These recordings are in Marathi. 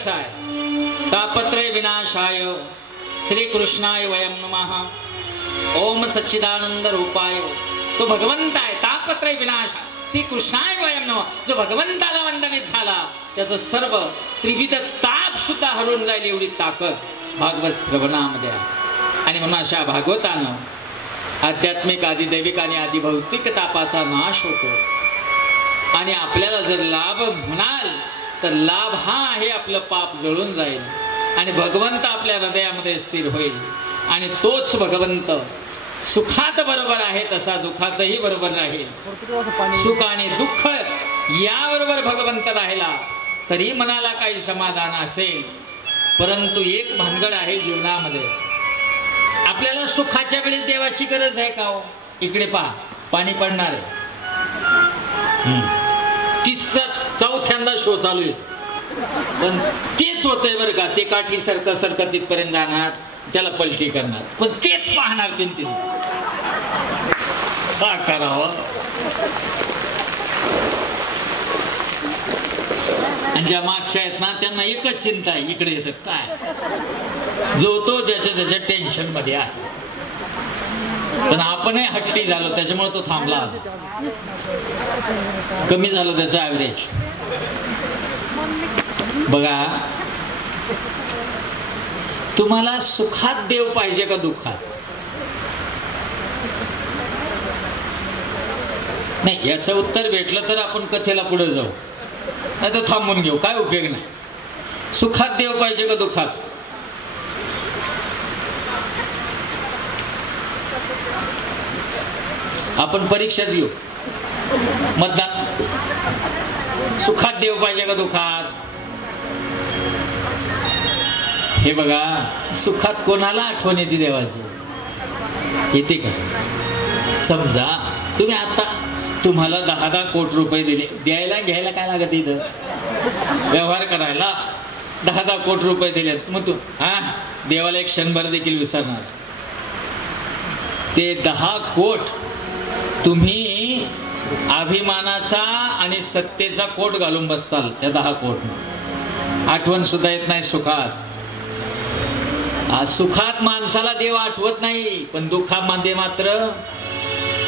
कसा आहे? तापत्रय विनाशाय श्रीकृष्णाय वयं नमः. ओम सच्चिदानंद रूपाय. तो भगवंत आहे. तापत्रय विनाश श्रीकृष्णाय वयं नमः. जो भगवंताला वंदनित झाला त्याचं सर्व त्रिविध ताप सुद्धा हरून जाईल एवढी ताकद भागवत श्रवणामध्ये आहे. आणि म्हणून अशा भागवतानं आध्यात्मिक आदिदैविक आणि आदिभौतिक तापाचा नाश होतो. आणि आपल्याला जर लाभ म्हणाल तर लाभ हा आहे आपलं पाप जळून जाईल आणि भगवंत आपल्या हृदयामध्ये स्थिर होईल. आणि तोच भगवंत सुखात बरोबर आहे तसा दुःखातही बरोबर राहील. सुख आणि दुःख याबरोबर भगवंत राहिला तरी मनाला काही समाधान असेल. परंतु एक भानगड आहे जीवनामध्ये. आपल्याला सुखाच्या वेळेस देवाची गरज आहे का हो? इकडे पहा, पाणी पडणार आहे. चौथ्यांदा शो चालू आहे पण तेच होतंय बरं का. ते काठी सरकत तिथपर्यंत जाणार, त्याला पलटी करणार, पण तेच पाहणार तीन का करावं. आणि ज्या मागच्या आहेत ना त्यांना एकच चिंता आहे, इकडे येतं काय. जो तो ज्याच्या टेन्शन मध्ये आहे. पण आपणही हट्टी झालो त्याच्यामुळे तो थांबला, कमी झालो त्याचं ऍव्हरेज. बघा, तुम्हाला सुखात देव पाहिजे का दुःखात? नाही, याचं उत्तर भेटलं तर आपण कथेला पुढे जाऊ, नाही तर थांबून घेऊ, काय उपयोग नाही. सुखात देव पाहिजे का दुःखात? आपण परीक्षाच घेऊ, मतदान. सुखात देव पाहिजे का दुःखात? हे बघा, सुखात कोणाला आठवण येते देवाची? येते का? समजा तुम्ही आता तुम्हाला 10 कोटी रुपये दिले, द्यायला घ्यायला काय लागत इथं? व्यवहार करायला 10 कोटी रुपये दिले, मग तू देवाला एक क्षणभर देखील विसरणार? ते 10 कोट तुम्ही अभिमानाचा आणि सत्तेचा कोट घालून बसताल. त्या 10 कोट आठवण सुद्धा येत नाही सुखात. सुखात माणसाला देव आठवत नाही, पण दुःखामध्ये मात्र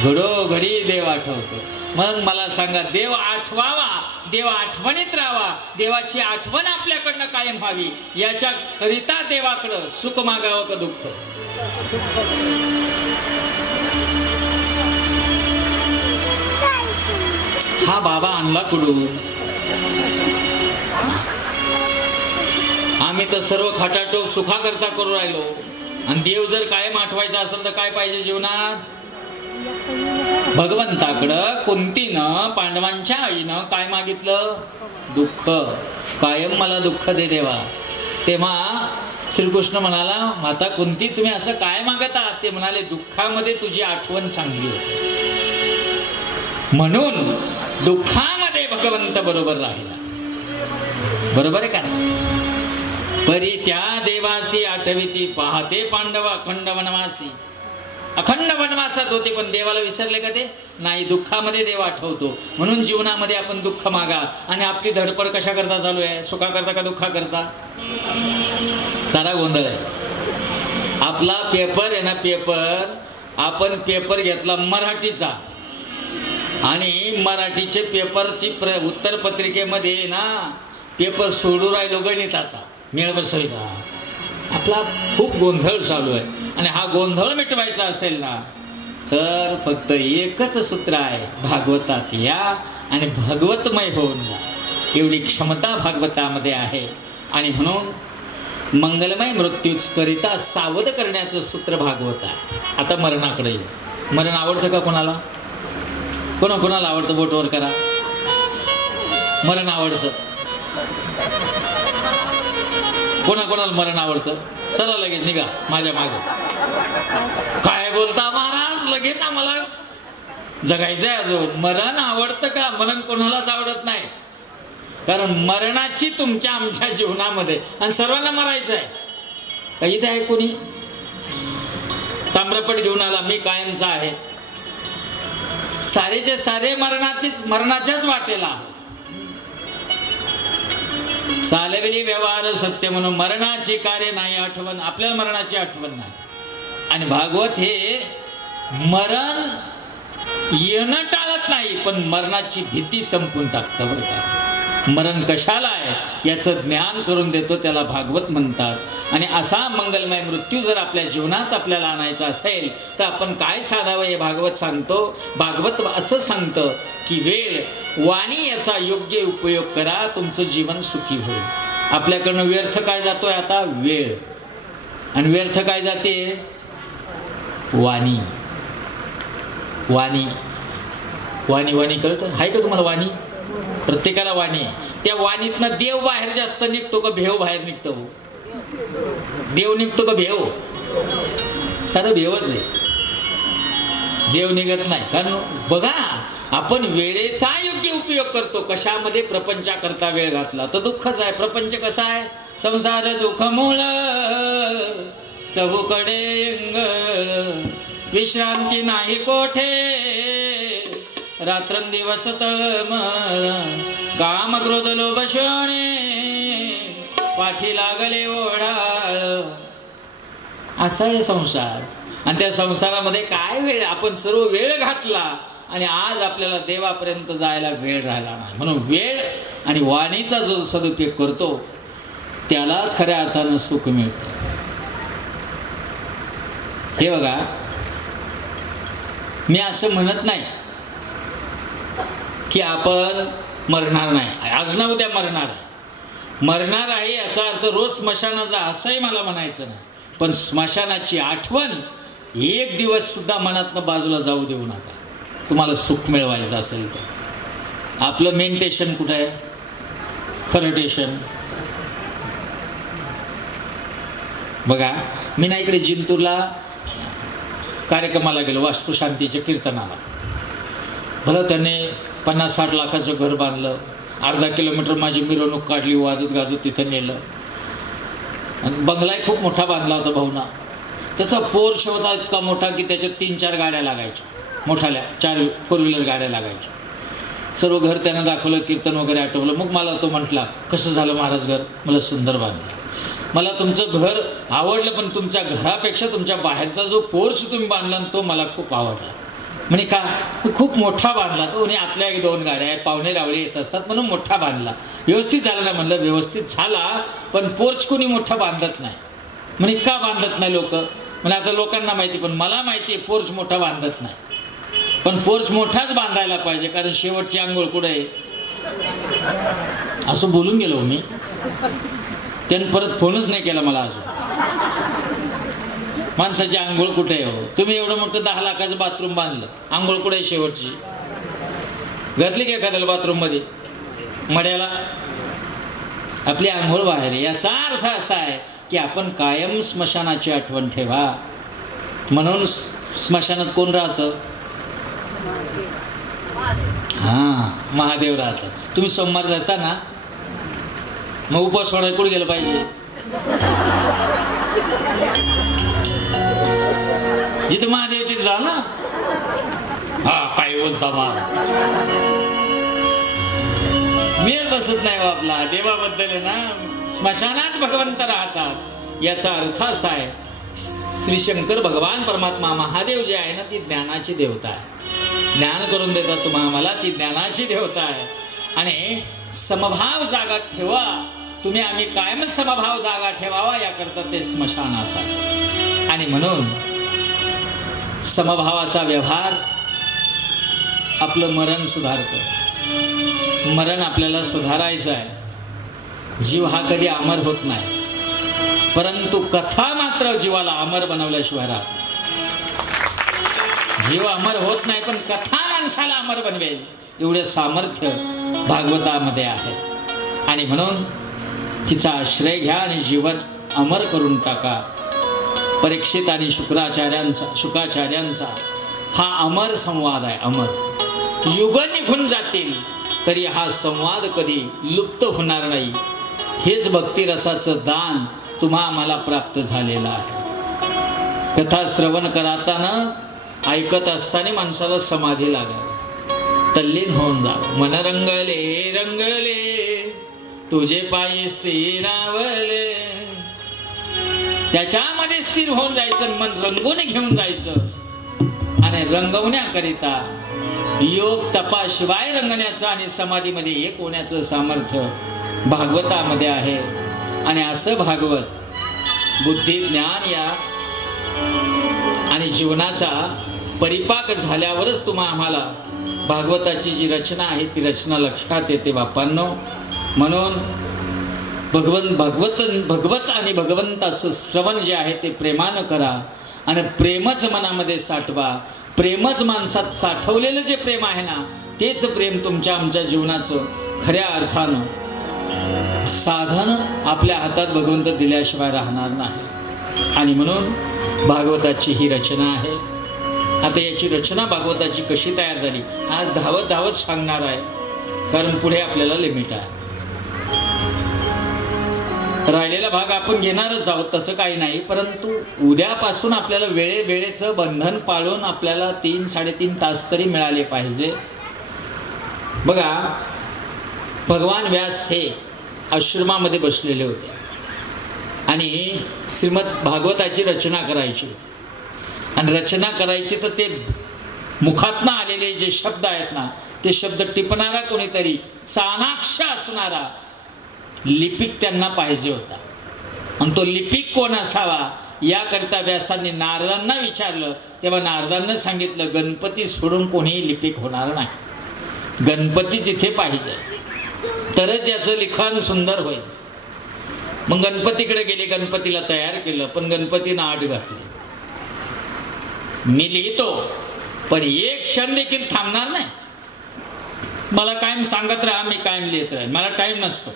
घडोघडी देव आठवतो. मग मला सांगा, देव आठवावा, देव आठवणीत राहावा, देवाची आठवण आपल्याकडनं कायम व्हावी, याच्या करिता देवाकडं सुख मागावं का दुःख? हा बाबा आणला कुठून? आम्ही तर सर्व खटाटोप सुखा करता करू राहिलो. आणि देव जर कायम आठवायचा असेल तर काय पाहिजे जीवनात? भगवंताकडं कुंतीनं पांडवांच्या आईनं काय मागितलं? दुःख. कायम मला दुःख दे देवा. तेव्हा श्रीकृष्ण म्हणाला, माता कुंती तुम्ही असं काय मागत आहात? ते म्हणाले, दुःखामध्ये तुझी आठवण चांगली होती म्हणून दुःखामध्ये भगवंत बरोबर राहिला. बरोबर आहे का? परी त्या देवासी आठविती पाहते पांडव अखंड वनवासी. अखंड वनवासात होते पण देवाला विसरले का ते? नाही, दुःखामध्ये देव आठवतो. म्हणून जीवनामध्ये आपण दुःख मागा. आणि आपली धडपड कशा करता चालू आहे? सुखा करता का दुःखा करता? सारा गोंधळ आहे. आपला पेपर आहे ना, पेपर आपण पेपर घेतला मराठीचा आणि मराठीचे पेपरची उत्तर पत्रिकेमध्ये ना पेपर सोडू राहिलो गणिताचा. मेळ बसवला. आपला खूप गोंधळ चालू आहे. आणि हा गोंधळ मिटवायचा असेल ना तर फक्त एकच सूत्र आहे, भागवतात या आणि भगवतमय होऊन जा. एवढी क्षमता भागवतामध्ये आहे. आणि म्हणून मंगलमय मृत्यूच करिता सावध करण्याचं सूत्र भागवत आहे. आता मरणाकडे येऊ. मरण आवडतं का कोणाला? कोणाला आवडतं? बोटवर करा. मरण आवडतं? कोणाला मरण आवडतं? चला लगेच निघा माझ्या मागे. काय बोलता महाराज? लगेच आम्हाला जगायचंय अजून. मरण आवडतं का? मरण कोणालाच आवडत नाही. कारण मरणाची तुमच्या आमच्या जीवनामध्ये आणि सर्वांना मरायचं आहे. इथे आहे कोणी? ताम्रपट घेऊन आला, मी कायमचा आहे. सारेचे सारे मरणाच्याच वाटेला. चालविली व्यवहार सत्य म्हणून मरणाची कार्य नाही आठवण, आपल्याला मरणाची आठवण नाही. आणि भागवत हे मरण येणं टाळत नाही, पण मरणाची भीती संपून टाकतं बरं का. मरण कशाला आहे याचं ज्ञान करून देतो, त्याला भागवत म्हणतात. आणि असा मंगलमय मृत्यू जर आपल्या जीवनात आपल्याला आणायचा असेल तर आपण काय साधावं हे भागवत सांगतो. भागवत असं सांगतं की वेळ वाणी याचा योग्य उपयोग करा, तुमचं जीवन सुखी होईल. आपल्याकडनं व्यर्थ काय जातोय आता? वेळ. आणि व्यर्थ काय जाते? वाणी. वाणी वाणी वाणी कळतं? आहे का तुम्हाला वाणी? प्रत्येकाला वाणी आहे. त्या वाणीतनं देव बाहेर जास्त निघतो का भेव बाहेर निघतो? देव निघतो का भेव? साधं भेवच आहे, देव निघत नाही. कारण बघा, आपण वेळेचा योग्य उपयोग करतो. कशामध्ये? प्रपंचाकरता वेळ घातला तर दुःखच आहे. प्रपंच कसा आहे? संसार दुःख मूळ चहूकडे इंगळ, विश्रांती नाही कोठे, रात्रंदिवस तळमळ, काम क्रोध लोभ शोणे, पाठी लागले ओढाळ. असा आहे संसार. आणि त्या संसारामध्ये काय वेळ, आपण सर्व वेळ घातला आणि आज आपल्याला देवापर्यंत जायला वेळ राहिला नाही. म्हणून वेळ आणि वाणीचा जो सदुपयोग करतो त्यालाच खऱ्या अर्थानं सुख मिळतं. हे बघा, मी असं म्हणत नाही की आपण मरणार नाही, आज ना उद्या मरणार आहे याचा अर्थ रोज स्मशानाचा असंही मला म्हणायचं नाही. पण स्मशानाची आठवण एक दिवस सुद्धा मनातनं बाजूला जाऊ देऊ नका. तुम्हाला सुख मिळवायचं असेल तर. आपलं मेंटेशन कुठं आहे? खरटेशन. बघा, मी ना इकडे जिंतूरला कार्यक्रमाला गेलो, वास्तुशांतीच्या कीर्तनाला. भलं त्याने 50-60 लाखाचं घर बांधलं, अर्धा किलोमीटर माझी मिरवणूक काढली, वाजत गाजत तिथं नेलं. बंगलाही खूप मोठा बांधला होता भाऊना. त्याचा पोर्च होता इतका मोठा की त्याच्यात 3-4 गाड्या लागायच्या, मोठाल्या 4 4 व्हीलर गाड्या लागायच्या. सर्व घर त्यानं दाखवलं, कीर्तन वगैरे आठवलं. मग मला तो म्हटला, कसं झालं महाराज घर? मला सुंदर बांधलं. मला तुमचं घर आवडलं, पण तुमच्या घरापेक्षा तुमच्या बाहेरचा जो पोर्च तुम्ही बांधला तो मला खूप आवडला. म्हणे का? खूप मोठा बांधला तो. आणि आतल्या 1-2 गाड्या आहेत, पाहुणे रावळे येत असतात म्हणून मोठा बांधला. व्यवस्थित झाला ना? म्हणलं व्यवस्थित झाला, पण पोर्च कोणी मोठा बांधत नाही. म्हणे का बांधत नाही लोक? म्हणजे आता लोकांना माहिती, पण मला माहिती आहे पोर्च मोठा बांधत नाही. पण पोर्च मोठाच बांधायला पाहिजे, कारण शेवटची आंघोळ कुठे आहे? असं बोलून गेलो मी. त्यानं परत फोनच नाही केला मला अजून. माणसाची आंघोळ कुठे आहे हो? तुम्ही एवढं मोठं 10 लाखाचं बाथरूम बांधलं, आंघोळ कुठे आहे शेवटची? घातली का एखाद्याला बाथरूम मध्ये? मड्याला आपली आंघोळ बाहेर आहे. याचा अर्थ असा आहे की आपण कायम स्मशानाची आठवण ठेवा. म्हणून स्मशानात कोण राहतं? महादेव राहतात. तुम्ही सोमवार जाता ना, मग उपवास सोडायला कुठे गेलं पाहिजे? जिथं महादेव तिथे जा ना. काय बोलता मेळ बसत नाही आपला देवाबद्दल ना. स्मशानात भगवंत राहतात. याचा अर्थ असा आहे, श्री शंकर भगवान परमात्मा महादेव जे आहे ना, ती ज्ञानाची देवता आहे. ज्ञान करून देतात तुम्हाला मला, ती ज्ञानाची देवता आहे. आणि समभाव जागा ठेवा तुम्ही. आम्ही कायम समभाव जागा ठेवावा याकरता ते स्मशानात आहे. आणि म्हणून समभावाचा व्यवहार आपलं मरण सुधारतं. मरण आपल्याला सुधारायचं आहे. जीव हा कधी अमर होत नाही, परंतु कथा मात्र जीवाला अमर बनवल्याशिवाय राहत. जीव अमर होत नाही, पण कथा माणसाला अमर बनवेल एवढे सामर्थ्य भागवतामध्ये आहे. आणि म्हणून तिचा आश्रय घ्या आणि जीवन अमर करून टाका. परीक्षित आणि शुकाचार्यांचा हा अमर संवाद आहे. अमर युग निघून जातील तरी हा संवाद कधी लुप्त होणार नाही. हेच भक्तिरसाचं दान तुम्हा आम्हाला प्राप्त झालेलं आहे. कथा श्रवण करताना ऐकत असताना माणसाला समाधी लागावी, तल्लीन होऊन जावं. मन रंगले तुझे पायी स्थिरावले. त्याच्यामध्ये स्थिर होऊन जायचं, मन रंगवून घेऊन जायचं आणि रंगवण्याकरिता योग तपाशिवाय रंगण्याचं आणि समाधीमध्ये एक होण्याचं सामर्थ्य भागवतामध्ये आहे. आणि असं भागवत बुद्धी ज्ञान या आणि जीवनाचा परिपाक झाल्यावरच आम्हाला भागवताची जी रचना आहे ती रचना लक्षात येते बापांनो. म्हणून भगवत आणि भगवंताचं श्रवण जे आहे ते प्रेमानं करा आणि प्रेमच मनामध्ये साठवा. प्रेमच माणसात साठवलेलं जे प्रेम आहे ना तेच प्रेम तुमच्या आमच्या जीवनाचं खऱ्या अर्थानं साधन आपल्या हातात भगवंत दिल्याशिवाय राहणार नाही. आणि म्हणून भागवताची ही रचना आहे. आता याची रचना भागवताची कशी तयार झाली आज धावत सांगणार आहे, कारण पुढे आपल्याला लिमिट आहे. राहिलेला भाग आपण घेणारच आहोत तसं काही नाही, परंतु उद्यापासून आपल्याला वेळेचं बंधन पाळून आपल्याला 3-3.5 तास तरी मिळाले पाहिजे. बघा, भगवान व्यास हे आश्रमामध्ये बसलेले होते आणि श्रीमद भागवताची रचना करायची. आणि रचना करायची तर ते मुखातनं आलेले जे शब्द आहेत ना ते शब्द टिपणारा कोणीतरी चाणाक्ष असणारा लिपिक त्यांना पाहिजे होता. आणि तो लिपिक कोण असावा याकरिता व्यासांनी नारदांना विचारलं. तेव्हा नारदांना सांगितलं गणपती सोडून कोणीही लिपिक होणार नाही, गणपती तिथे पाहिजे तरच याचं लिखाण सुंदर होईल. मग गणपतीकडे गेले, गणपतीला तयार केलं, पण गणपतीनं आट घातली. मी लिहितो पण एक क्षण देखील थांबणार नाही, मला कायम सांगत राहा, मी कायम लिहित राहील, मला टाइम नसतो,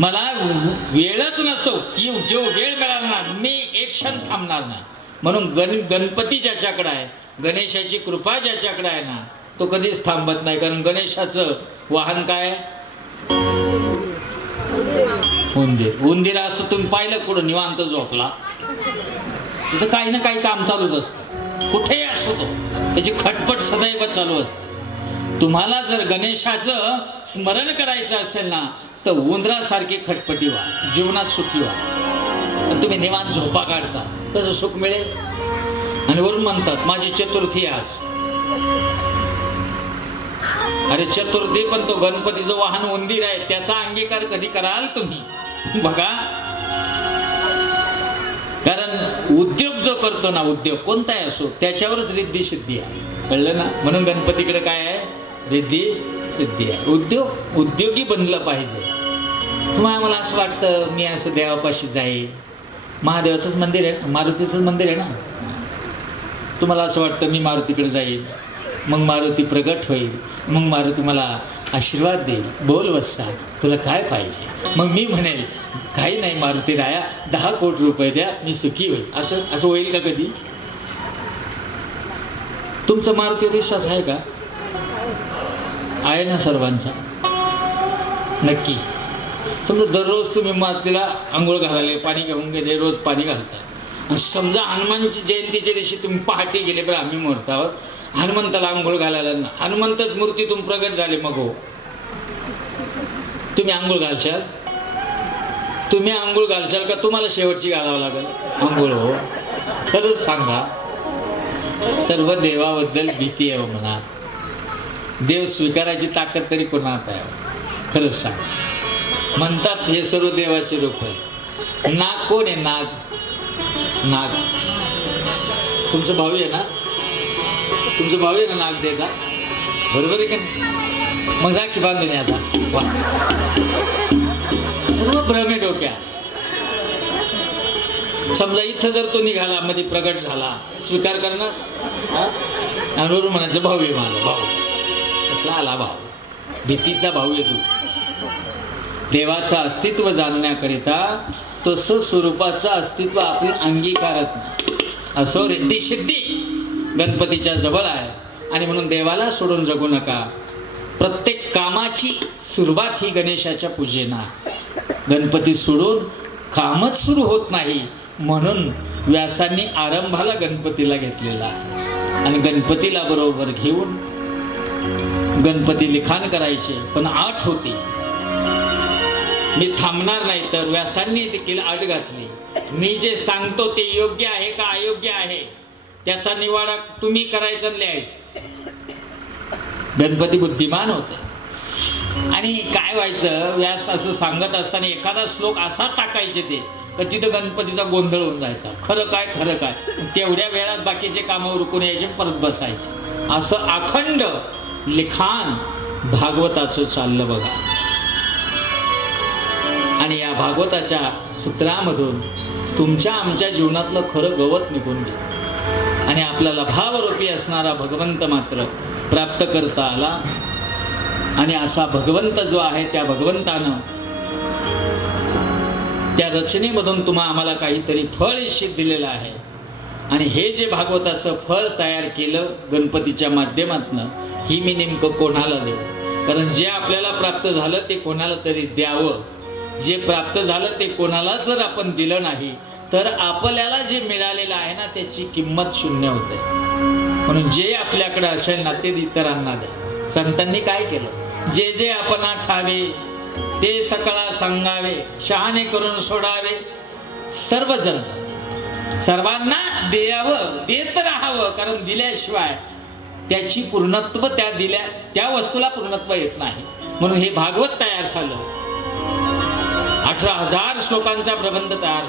मला वेळच नसतो की जो वेळ मिळाला मी एक क्षण थांबणार नाही. म्हणून गणपती ज्याच्याकडे आहे, गणेशाची कृपा ज्याच्याकडे आहे ना तो कधीच थांबत नाही. कारण गणेशाचं वाहन काय? उंदीर. उंदीर असं तुम्ही पाहिलं कुठं निवांत झोपला तिथं काही ना काही काम चालूच असतं, कुठेही असतो तो, त्याची खटपट सदैव चालू असते. तुम्हाला जर गणेशाचं स्मरण करायचं असेल ना तर उंदरासारखी खटपटी व्हा, जीवनात सुखी व्हा. तुम्ही निवांत झोपा काढता तसं सुख मिळेल. आणि वरून म्हणतात माझी चतुर्थी आज. अरे चतुर्थी पण तो गणपतीचं वाहन उंदीर आहे, त्याचा अंगीकार कधी कराल तुम्ही? बघा, कारण उद्योग जो करतो ना, उद्योग कोणताही असो त्याच्यावरच रिद्धी सिद्धी आहे, कळलं ना. म्हणून गणपतीकडे काय आहे? रिद्धी सिद्धी आहे. उद्योगी बनलं पाहिजे. तुम्हाला मला असं वाटतं मी असं देवापाशी जाईल, महादेवाचंच मंदिर आहे, मारुतीचंच मंदिर आहे ना, तुम्हाला असं वाटतं मी मारुतीकडे जाईल, मग मारुती प्रगट होईल, मग मारुती मला आशीर्वाद देईल, बोल वत्सा तुला काय पाहिजे. मग मी म्हणेल काही नाही मारुती राया, 10 कोटी रुपये द्या, मी सुखी होईल. असं होईल का कधी? तुमचा मारुतीवर विश्वास आहे का? आहे ना सर्वांचा? नक्की. समजा दररोज तुम्ही मारुतीला आंघोळ घालायला पाणी घेऊन गेले, रोज पाणी घालताय. समजा हनुमानची जयंतीच्या दिवशी तुम्ही पहाटे गेले ब्राह्मी मुहूर्तावर, हनुमंताला आंघोळ घालायला ना, हनुमंतच मूर्तीतून प्रगट झाले, मग हो तुम्ही आंघोळ घालशाल? तुम्ही आंघोळ घालशाल का तुम्हाला शेवटची घालावं लागेल आंघोळ? हो खरंच सांगा. सर्व देवाबद्दल भीती आहे म्हणा, देव स्वीकारायची ताकद तरी कोणात आहे? खरंच सांग. म्हणतात हे सर्व देवाचे रूप आहे. नाग कोण आहे? नाग. नाग तुमचं भाऊ आहे ना, तुमचं भाऊ आहे ना नाग देता, बरोबर आहे का? मग राखी बांधून याचा सर्व भ्रमे डोक्या. समजा इथं जर तो निघाला म्हणजे प्रगट झाला, स्वीकार करणार आणि वरून म्हणायचं भाऊ आहे माझा, भाऊ कसला आला भाऊ, भीतीचा भाऊ आहे तू. देवाचं अस्तित्व जाणण्याकरिता तो स्वरूपाचं अस्तित्व आपले अंगीकारत नाही. असो रिद्धी सिद्धी गणपतीच्या जवळ आहे. आणि म्हणून देवाला सोडून जगू नका. प्रत्येक कामाची सुरुवात ही गणेशाच्या पूजेना. गणपती सोडून कामच सुरू होत नाही, म्हणून व्यासांनी आरंभाला गणपतीला घेतलेला आणि गणपतीला बरोबर घेऊन गणपती लिखाण करायचे, पण अट होती, मी थांबणार नाही. तर व्यासांनी देखील अट घातली, मी जे सांगतो ते योग्य आहे का अयोग्य आहे त्याचा निवाडा तुम्ही करायचा लिहायचं. गणपती बुद्धिमान होते. आणि काय व्हायचं, व्यास असं सांगत असताना एखादा श्लोक असा टाकायचे ते तर तिथं गणपतीचा गोंधळ होऊन जायचा. खरं काय खरं काय, तेवढ्या वेळात बाकीचे कामं उरकून यायचे, परत बसायचे. असं अखंड लिखाण भागवताचं चाललं बघा. आणि या भागवताच्या सूत्रामधून तुमच्या आमच्या जीवनातलं खरं गवत निघून गेलं आणि आपल्याला भावरूपी असणारा भगवंत मात्र प्राप्त करता आला. आणि असा भगवंत जो आहे त्या भगवंतानं त्या रचनेमधून तुम्हा आम्हाला काहीतरी फळ निश्चित दिलेलं आहे. आणि हे जे भागवताचं फळ तयार केलं गणपतीच्या माध्यमातून, ही मी नेमकं कोणाला देऊ? कारण जे आपल्याला प्राप्त झालं ते कोणाला तरी द्यावं. जे प्राप्त झालं ते कोणाला जर आपण दिलं नाही तर आपल्याला जे मिळालेलं आहे ना त्याची किंमत शून्य होते. म्हणून जे आपल्याकडे असेल ना ते इतरांना द्या. संतांनी काय केलं, जे जे आपण ठावे ते सकळा सांगावे, शहाणे करून सोडावे सर्वजण. सर्वांना द्यावं, देत राहावं, कारण दिल्याशिवाय त्याची पूर्णत्व त्या वस्तूला पूर्णत्व येत नाही. म्हणून हे भागवत तयार झालं. 18,000 श्लोकांचा प्रबंध तयार.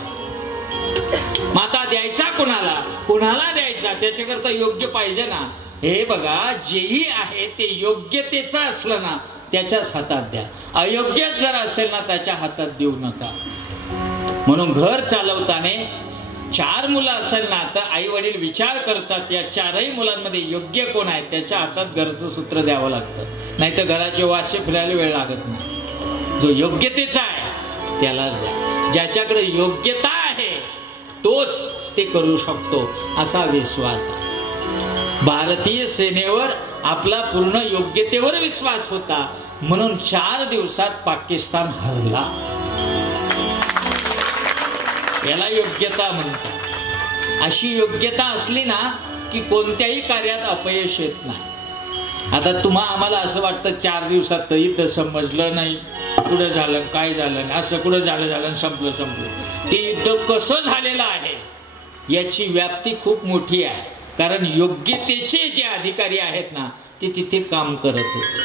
माता द्यायचा कोणाला द्यायचा, त्याच्याकरता योग्य पाहिजे ना. हे बघा, जेही आहे ते योग्यतेचं असलं ना त्याच्याच हातात द्या, अयोग्य जर असेल ना त्याच्या हातात देऊ नका. म्हणून घर चालवताना 4 मुलं असेल ना तर आई वडील विचार करतात या 4ही मुलांमध्ये योग्य कोण आहे त्याच्या हातात घरचं सूत्र द्यावं लागतं. नाही तर घराचे वासे फिरायला वेळ लागत नाही. जो योग्यतेचा आहे त्याला द्या. ज्याच्याकडे योग्यता आहे तोच ते करू शकतो असा विश्वास आहे. भारतीय सेनेवर आपला पूर्ण योग्यतेवर विश्वास होता म्हणून 4 दिवसात पाकिस्तान हरला. याला योग्यता म्हणतात. अशी योग्यता असली ना की कोणत्याही कार्यात अपयश येत नाही. आता तुम्हा आम्हाला असं वाटतं 4 दिवसात तरी तर समजलं नाही, कुठं झालं काय झालं, असं कुठं झालं संपलं. ते युद्ध कसं झालेलं आहे याची व्याप्ती खूप मोठी आहे. कारण योग्यतेचे जे अधिकारी आहेत ना ते तिथे काम करत होते.